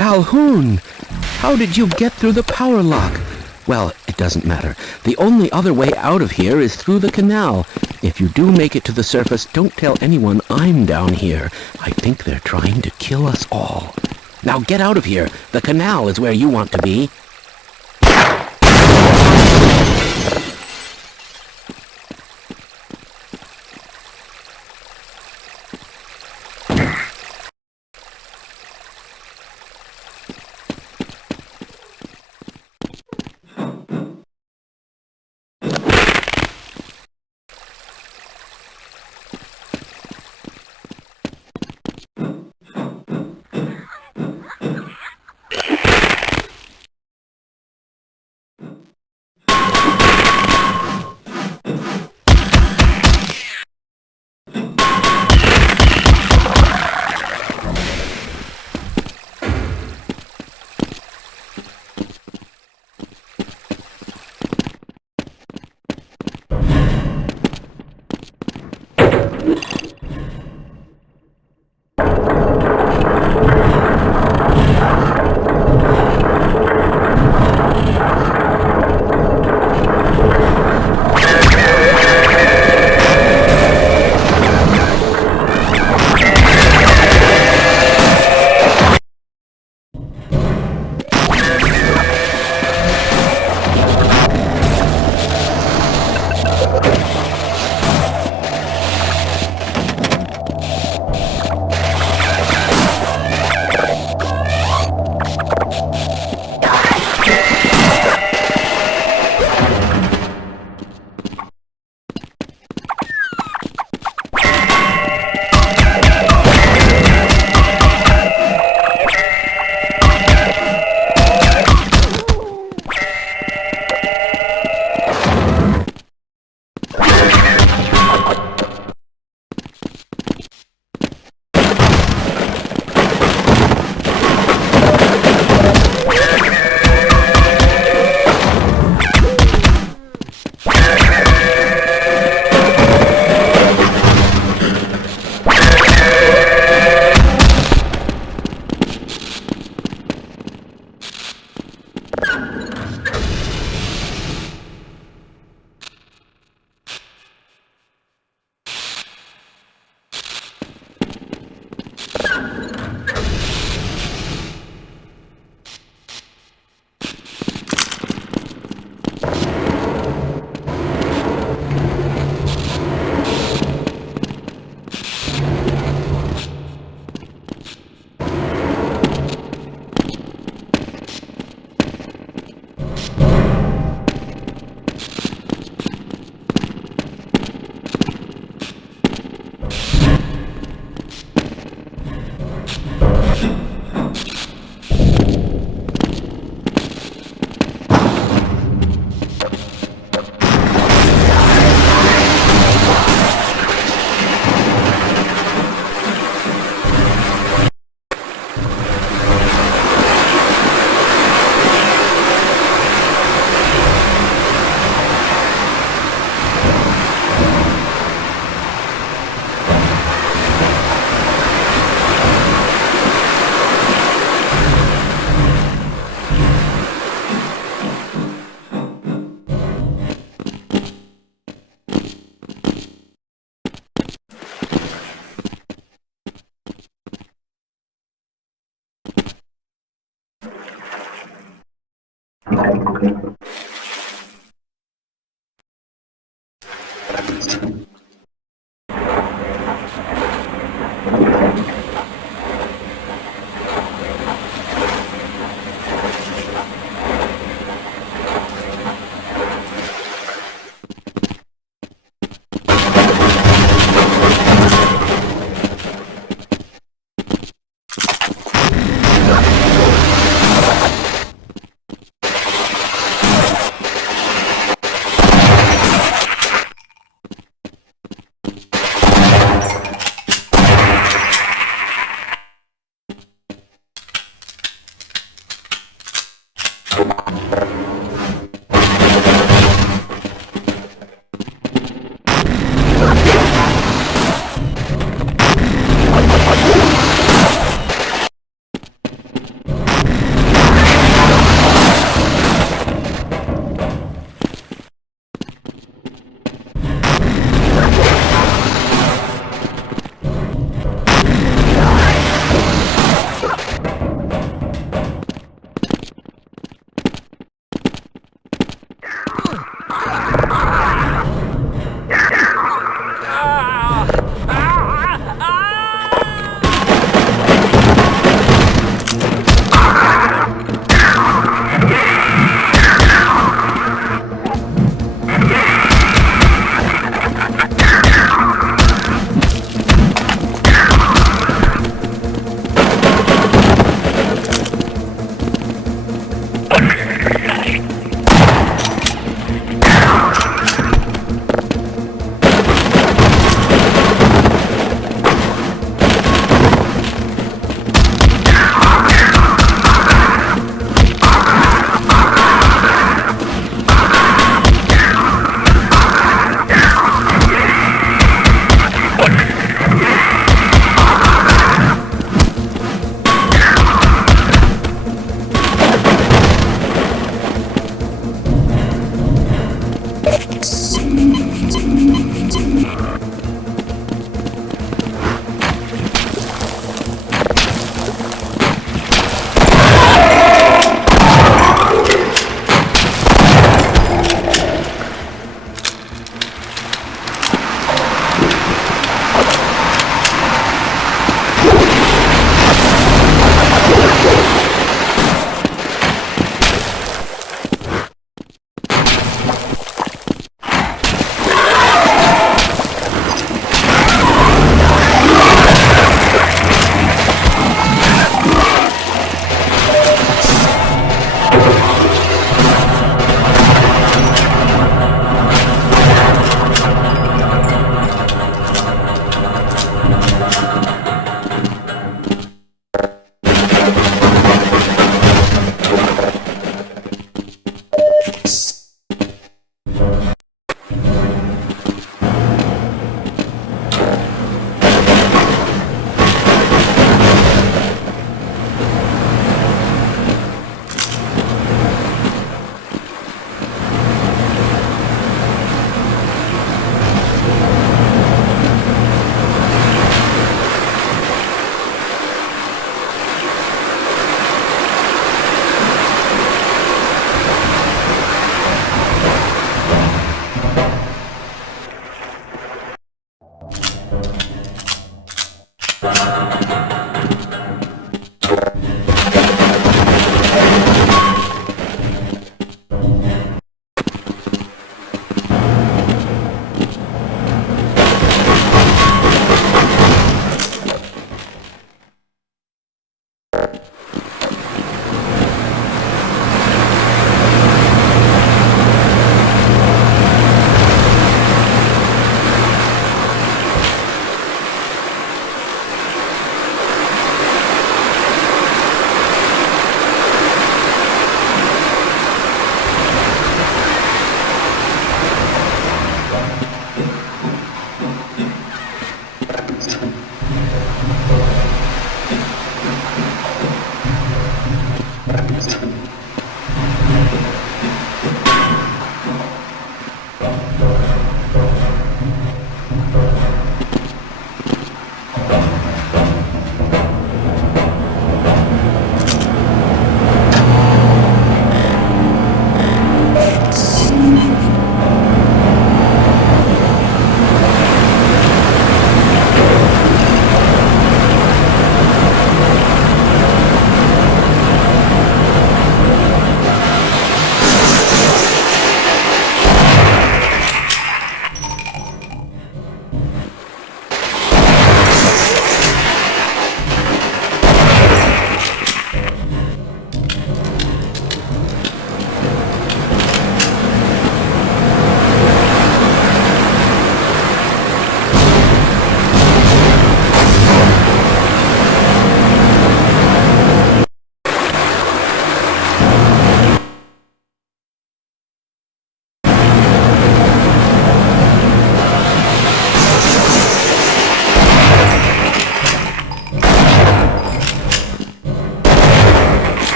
Calhoun! How did you get through the power lock? Well, it doesn't matter. The only other way out of here is through the canal. If you do make it to the surface, don't tell anyone I'm down here. I think they're trying to kill us all. Now get out of here. The canal is where you want to be.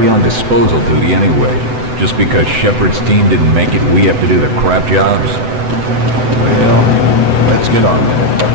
we on disposal duty anyway? Just because Shepard's team didn't make it, we have to do the crap jobs? Well, let's get on with it.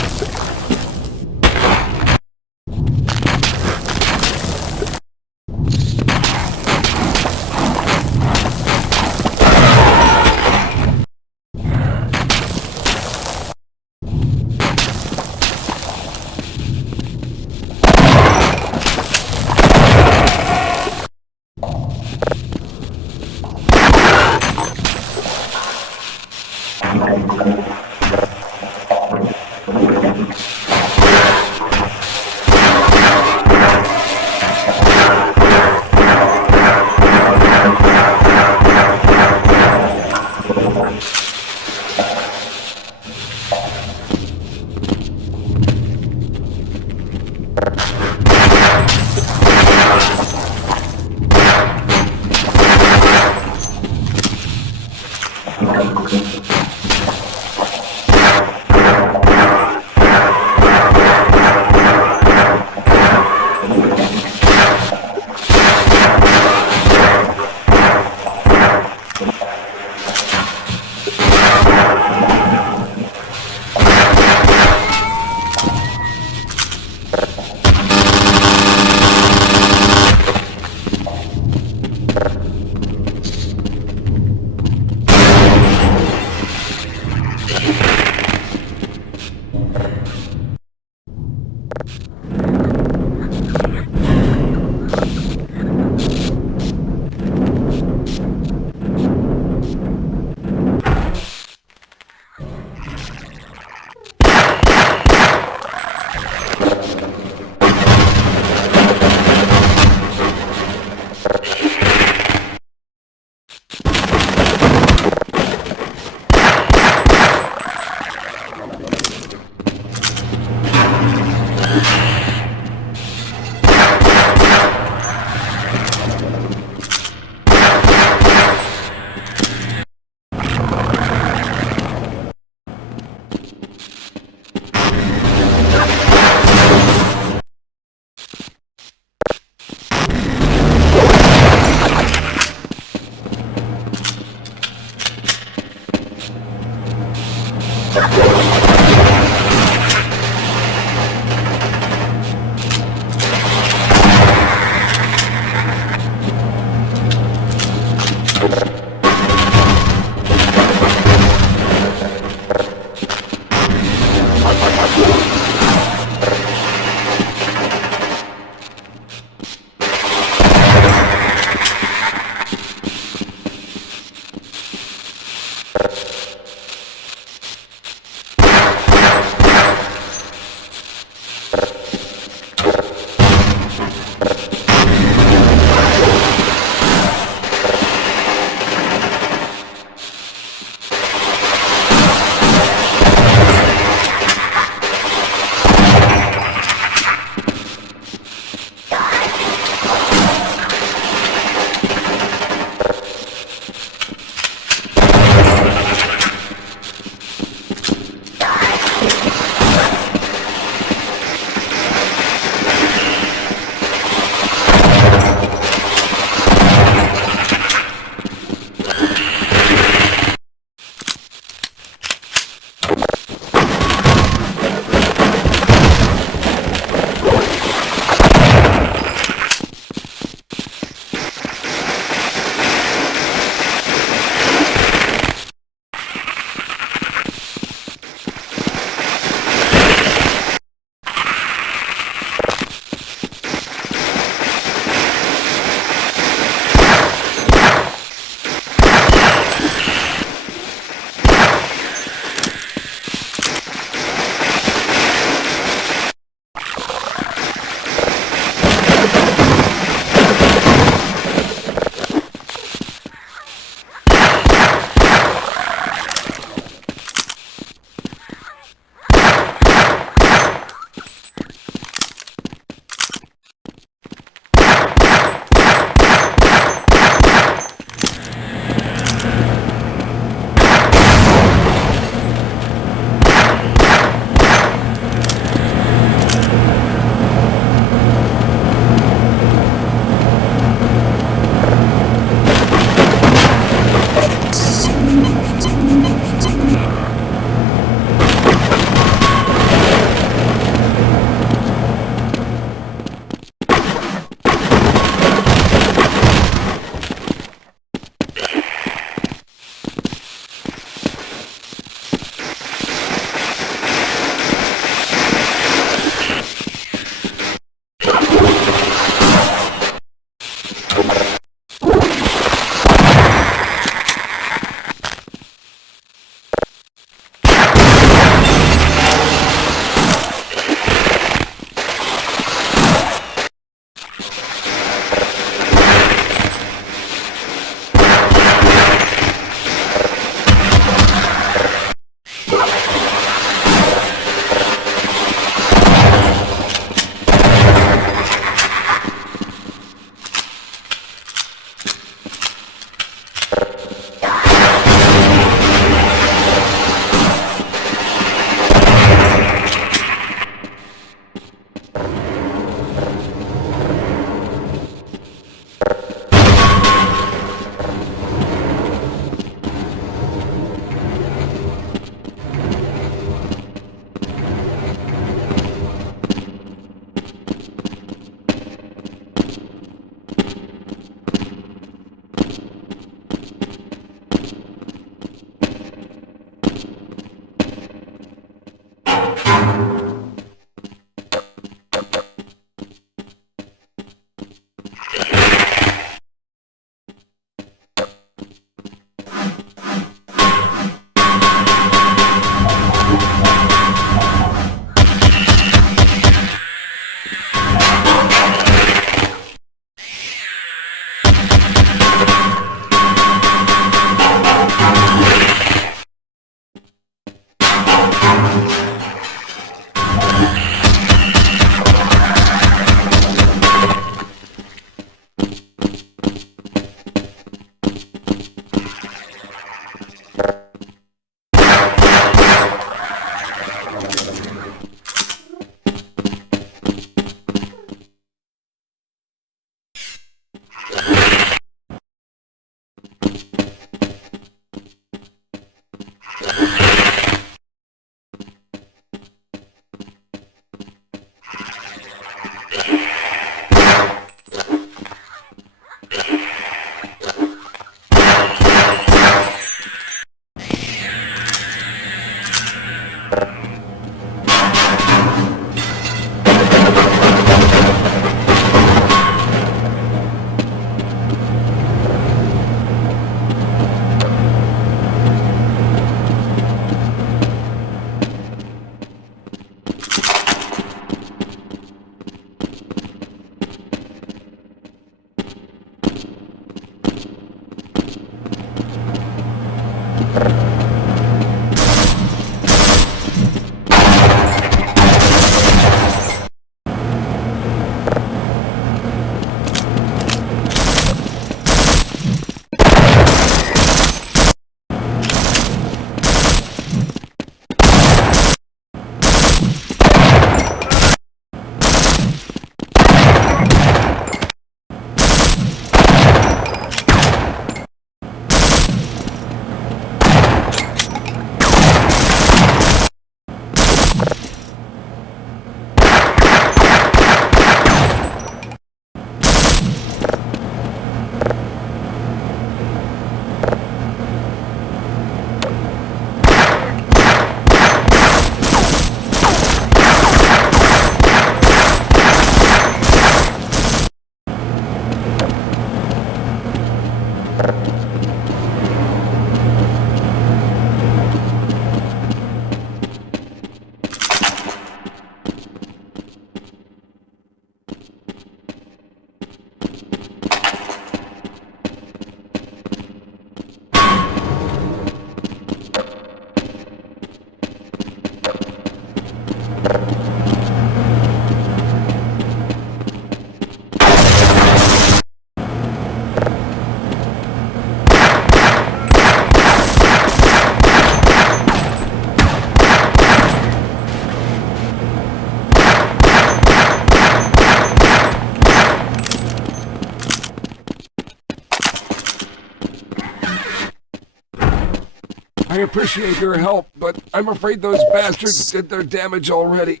I appreciate your help, but I'm afraid those bastards did their damage already.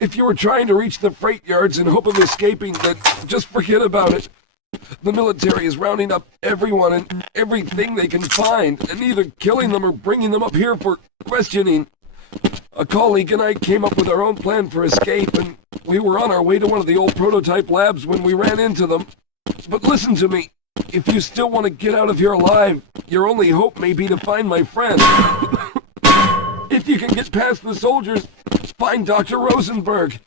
If you were trying to reach the freight yards in hope of escaping, then just forget about it. The military is rounding up everyone and everything they can find, and either killing them or bringing them up here for questioning. A colleague and I came up with our own plan for escape, and we were on our way to one of the old prototype labs when we ran into them. But listen to me. If you still want to get out of here alive, your only hope may be to find my friend. If you can get past the soldiers, find Dr. Rosenberg.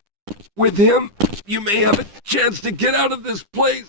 With him, you may have a chance to get out of this place.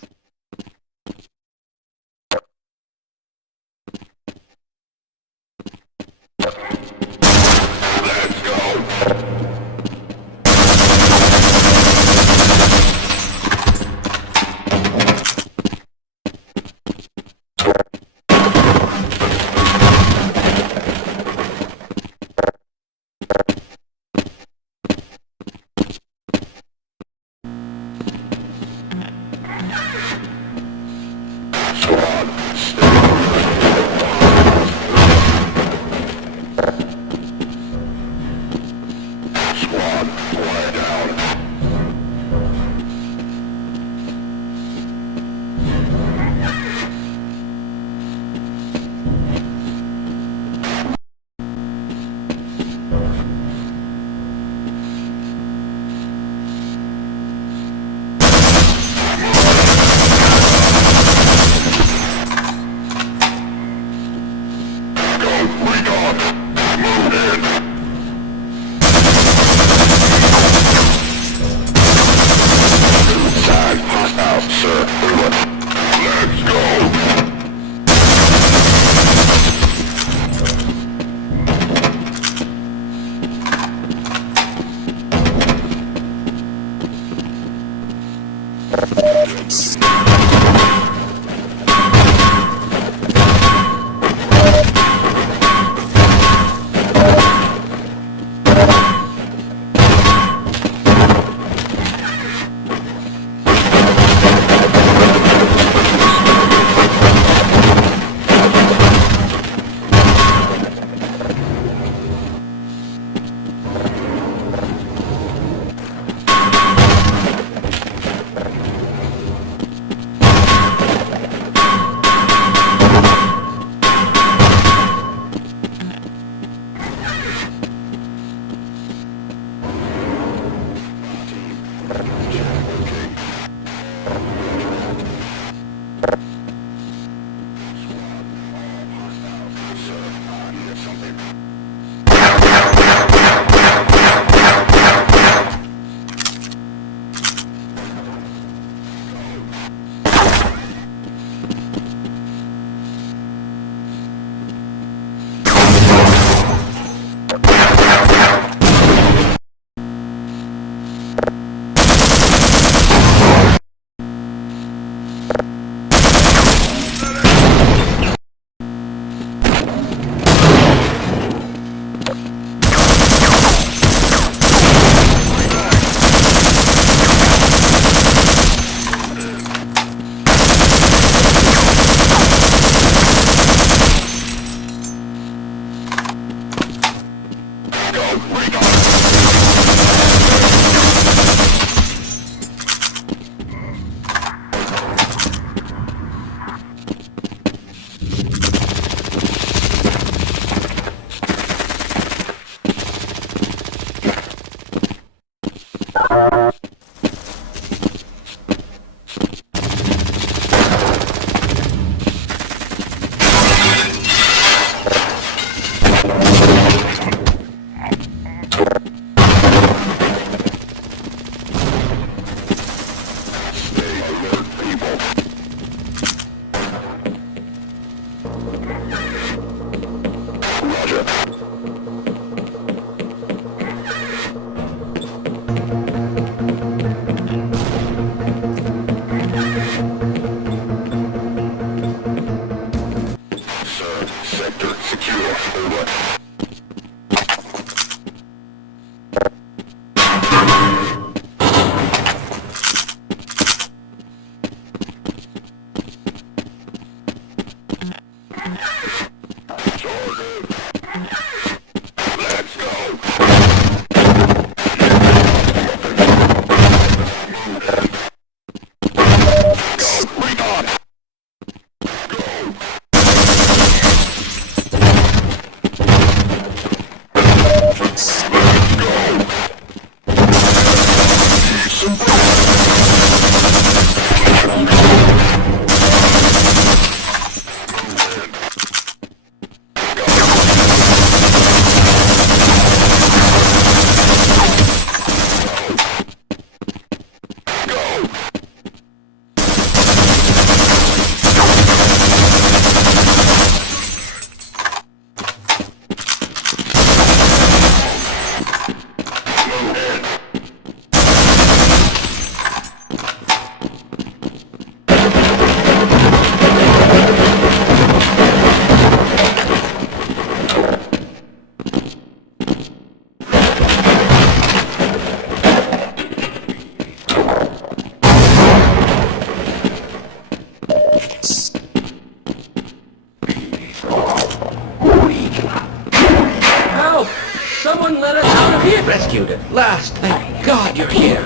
Rescued at last! Thank God you're here!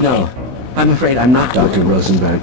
No, I'm afraid I'm not Dr. Rosenberg.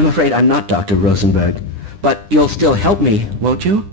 I'm afraid I'm not Dr. Rosenberg, but you'll still help me, won't you?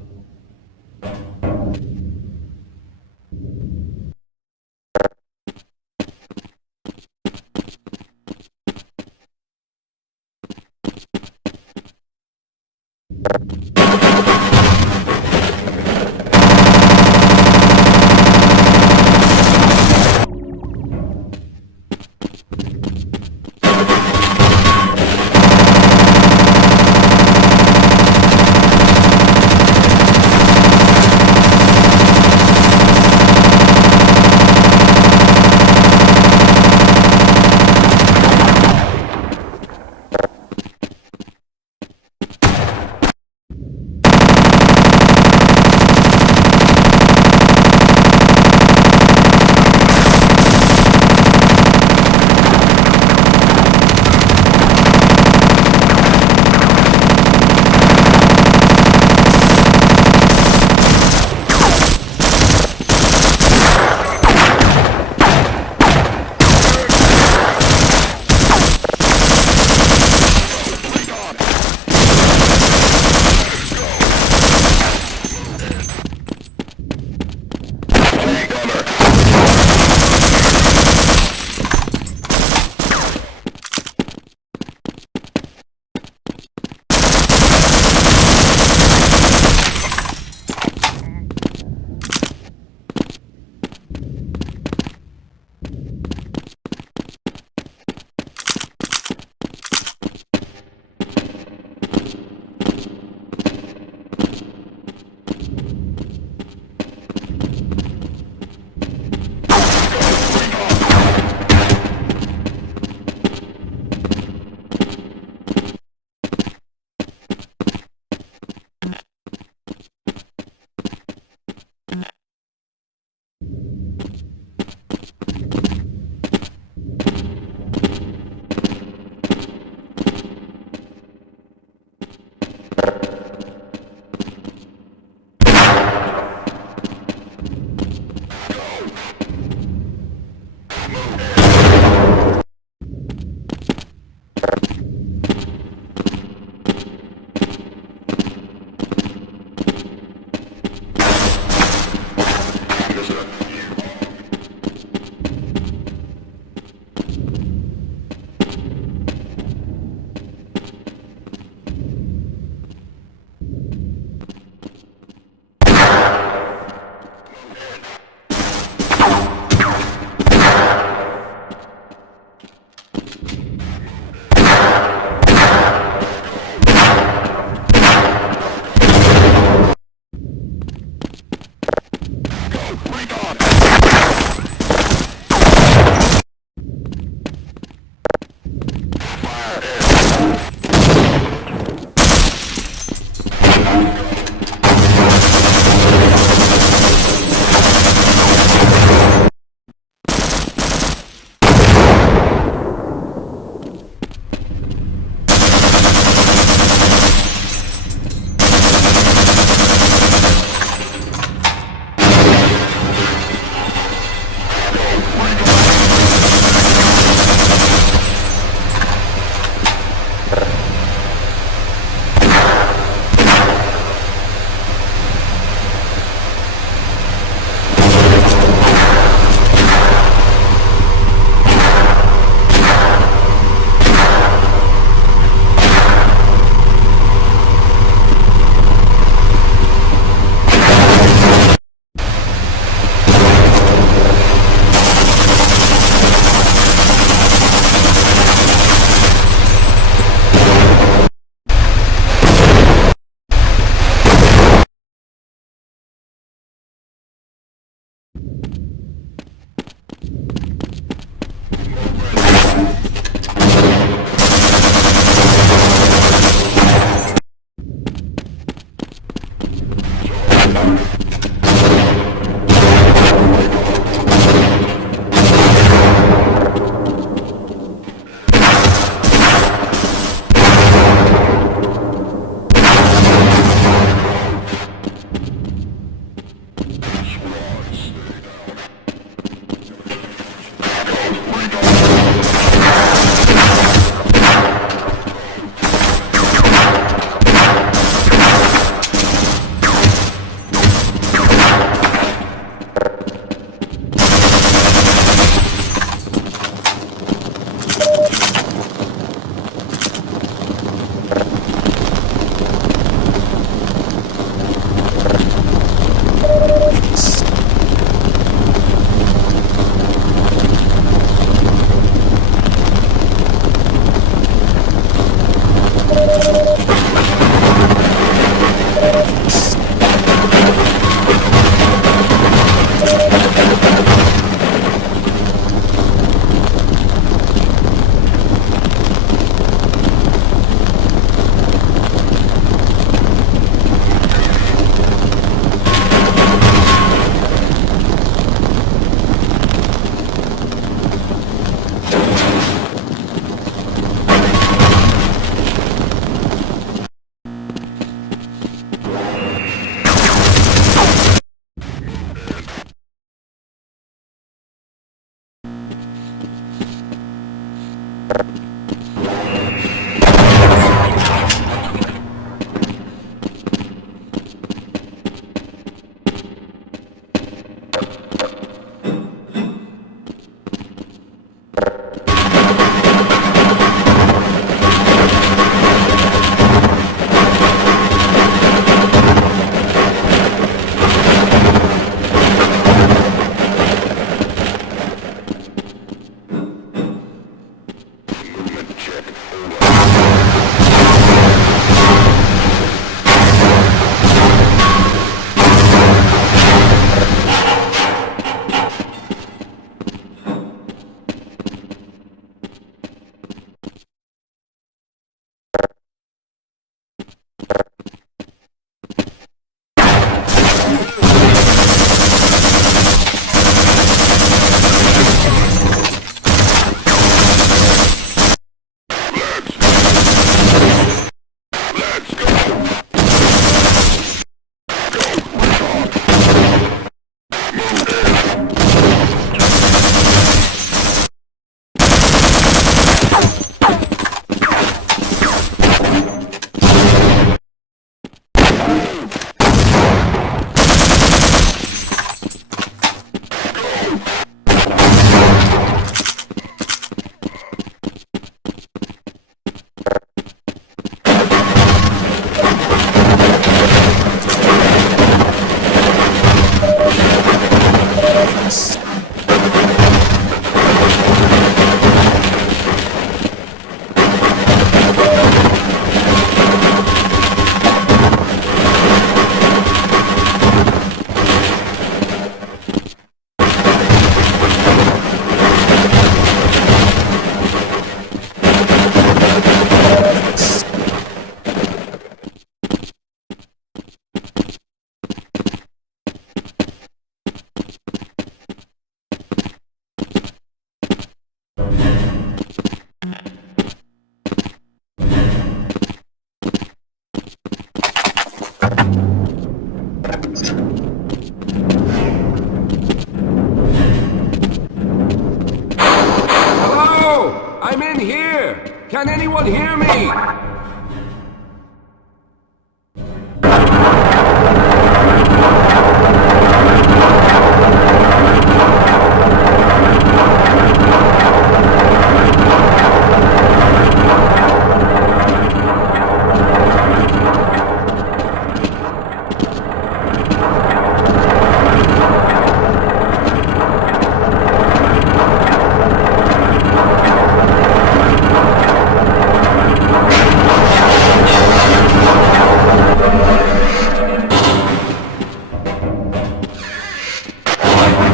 Hello? I'm in here! Can anyone hear me?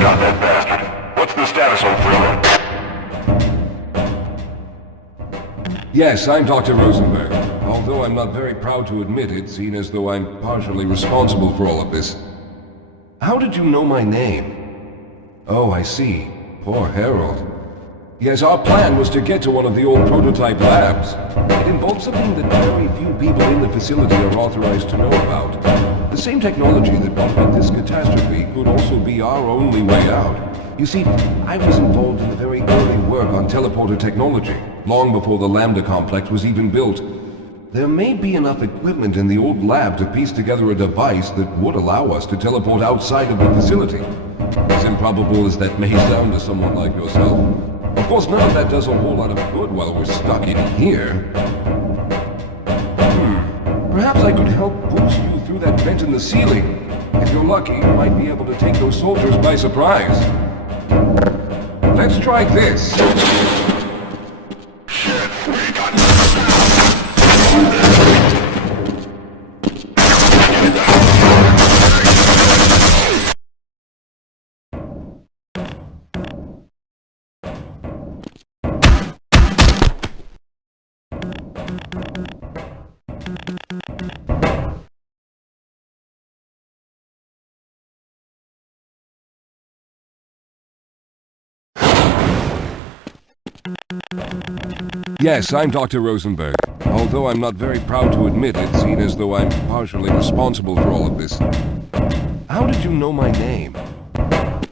Got that bastard. What's the status, old friend? Yes, I'm Dr. Rosenberg. Although I'm not very proud to admit it, seeing as though I'm partially responsible for all of this. How did you know my name? Oh, I see. Poor Harold. Yes, our plan was to get to one of the old prototype labs. It involved something that very few people in the facility are authorized to know about. The same technology that brought about this catastrophe could also be our only way out. You see, I was involved in the very early work on teleporter technology, long before the Lambda complex was even built. There may be enough equipment in the old lab to piece together a device that would allow us to teleport outside of the facility. As improbable as that may sound to someone like yourself. Of course, none of that does a whole lot of good while we're stuck in here. Perhaps I could help boost you through that vent in the ceiling. If you're lucky, you might be able to take those soldiers by surprise. Let's try this. Yes, I'm Dr. Rosenberg. Although I'm not very proud to admit it, seeing as though I'm partially responsible for all of this. How did you know my name?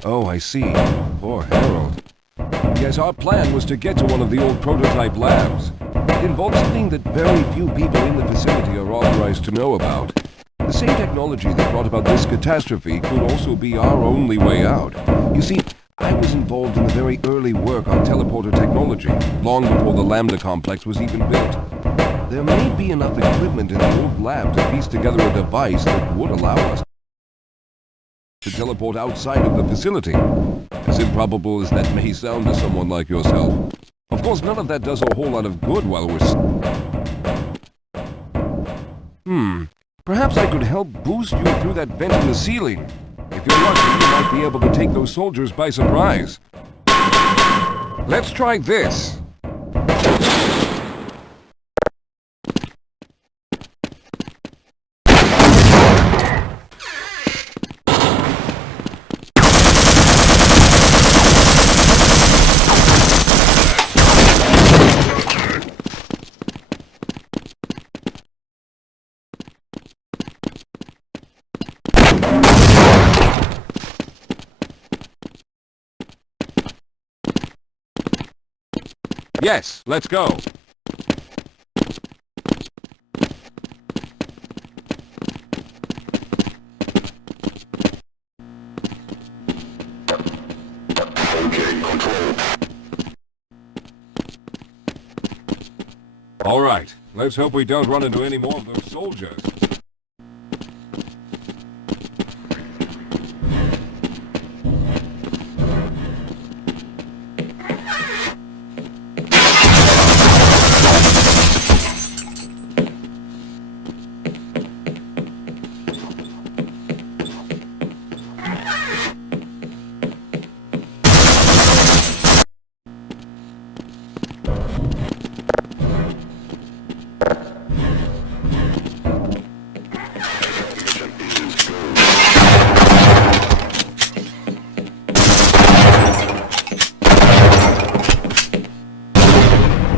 Oh, I see. Poor Harold. Yes, our plan was to get to one of the old prototype labs. It involves something that very few people in the facility are authorized to know about. The same technology that brought about this catastrophe could also be our only way out. You see, I was involved in the very early work on teleporter technology, long before the Lambda complex was even built. There may be enough equipment in the old lab to piece together a device that would allow us to teleport outside of the facility. As improbable as that may sound to someone like yourself. Of course, none of that does a whole lot of good while we're perhaps I could help boost you through that vent in the ceiling. If you're lucky, you might be able to take those soldiers by surprise. Let's try this. Yes, let's go. Okay, control. All right, let's hope we don't run into any more of those soldiers.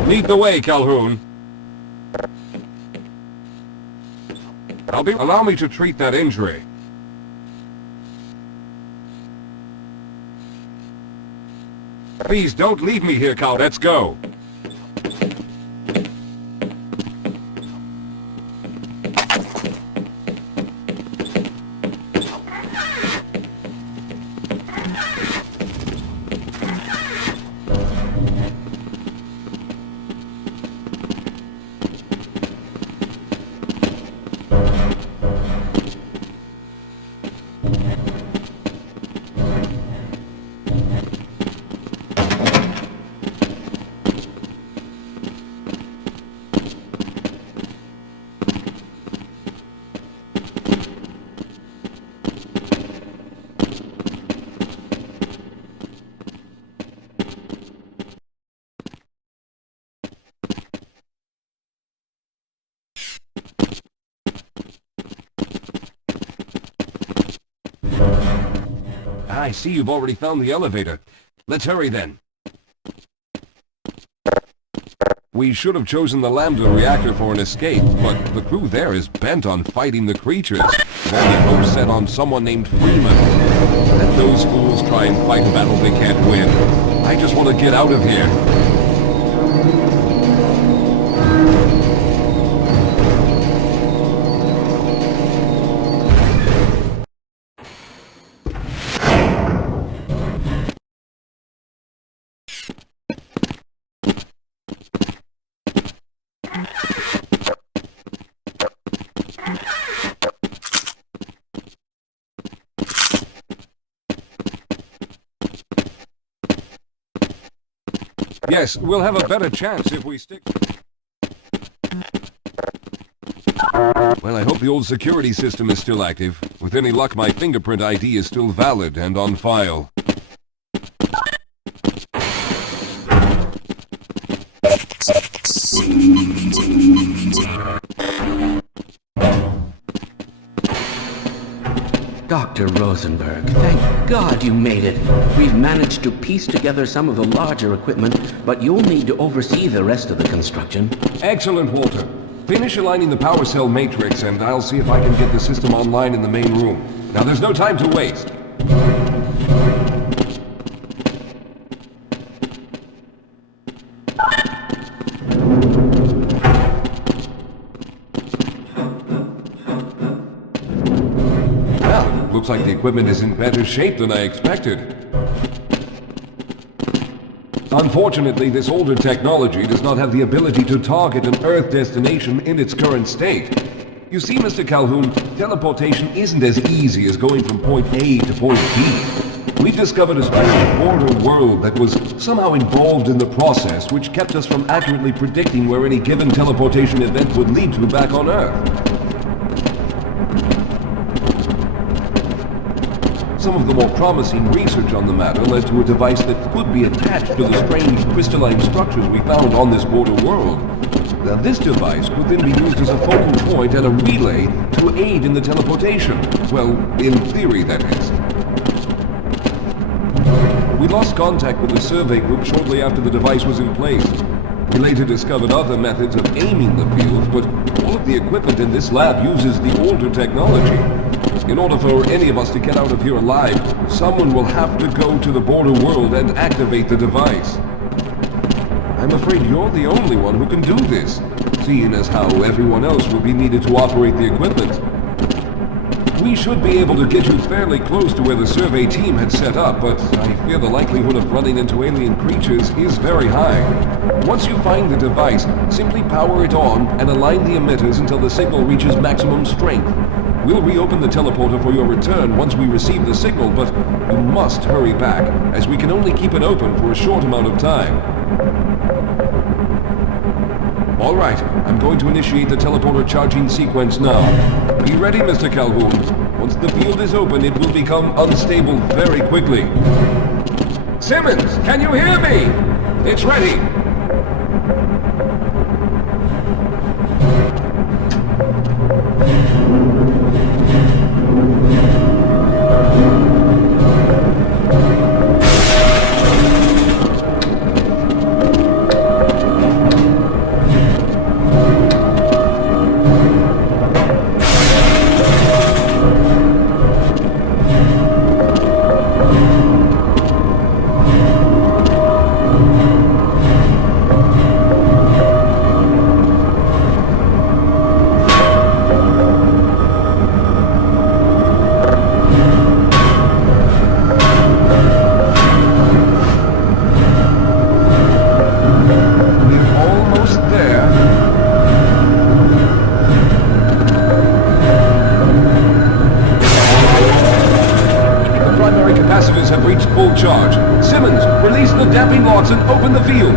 Lead the way, Calhoun. Allow me to treat that injury. Please don't leave me here, Cal. Let's go. I see you've already found the elevator. Let's hurry then. We should have chosen the Lambda reactor for an escape, but the crew there is bent on fighting the creatures. Only hope set on someone named Freeman. Let those fools try and fight a battle they can't win. I just want to get out of here. Yes, we'll have a better chance if we stick... Well, I hope the old security system is still active. With any luck, my fingerprint ID is still valid and on file. Dr. Rosenberg, thank God you made it. We've managed to piece together some of the larger equipment, but you'll need to oversee the rest of the construction. Excellent, Walter. Finish aligning the power cell matrix, and I'll see if I can get the system online in the main room. Now, there's no time to waste. looks like the equipment is in better shape than I expected. Unfortunately, this older technology does not have the ability to target an Earth destination in its current state. You see, Mr. Calhoun, teleportation isn't as easy as going from point A to point B. We've discovered a special border world that was somehow involved in the process, which kept us from accurately predicting where any given teleportation event would lead to back on Earth. Some of the more promising research on the matter led to a device that could be attached to the strange crystalline structures we found on this border world. Now, this device could then be used as a focal point and a relay to aid in the teleportation. Well, in theory, that is. We lost contact with the survey group shortly after the device was in place. We later discovered other methods of aiming the field, but all of the equipment in this lab uses the older technology. In order for any of us to get out of here alive, someone will have to go to the border world and activate the device. I'm afraid you're the only one who can do this, seeing as how everyone else will be needed to operate the equipment. We should be able to get you fairly close to where the survey team had set up, but I fear the likelihood of running into alien creatures is very high. Once you find the device, simply power it on and align the emitters until the signal reaches maximum strength. We'll reopen the teleporter for your return once we receive the signal, but you must hurry back, as we can only keep it open for a short amount of time. All right, I'm going to initiate the teleporter charging sequence now. Be ready, Mr. Calhoun. Once the field is open, it will become unstable very quickly. Simmons, can you hear me? It's ready. Have reached full charge. Simmons, release the damping locks and open the field.